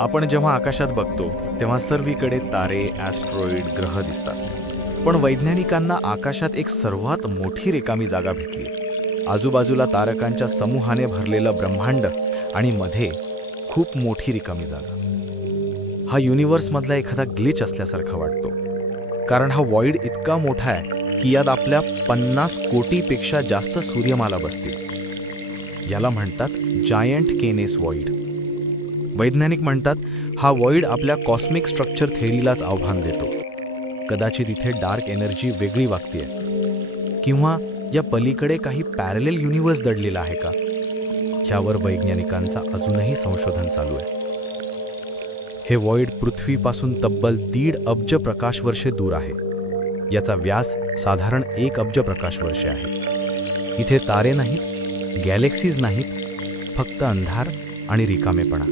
आपण जेव्हा आकाशात बघतो तेव्हा सर्वीकडे तारे ॲस्ट्रॉइड ग्रह दिसतात. पण वैज्ञानिकांना आकाशात एक सर्वात मोठी रिकामी जागा भेटली. आजूबाजूला तारकांच्या समूहाने भरलेलं ब्रह्मांड आणि मध्ये खूप मोठी रिकामी जागा. हा युनिव्हर्समधला एखादा ग्लिच असल्यासारखा वाटतो. कारण हा वॉइड इतका मोठा आहे की यात आपल्या पन्नास कोटीपेक्षा जास्त सूर्यमाला बसतील. याला म्हणतात जायंट केनेस वॉइड वैज्ञानिक म्हणतात हा वॉइड आपल्या कॉस्मिक स्ट्रक्चर थेअरीलाच आव्हान देतो. कदाचित इथे डार्क एनर्जी वेगळी वागतेय. किंवा या पलीकडे काही पॅरेलेल युनिव्हर्स दडलेला आहे का? ह्यावर वैज्ञानिकांचा अजूनही संशोधन चालू आहे. हे वॉइड पृथ्वीपासून तब्बल दीड अब्ज प्रकाशवर्षे दूर आहे. याचा व्यास साधारण एक अब्ज प्रकाशवर्षे आहे. इथे तारे नाहीत गॅलेक्सीज नाहीत फक्त अंधार आणि रिकामेपणा.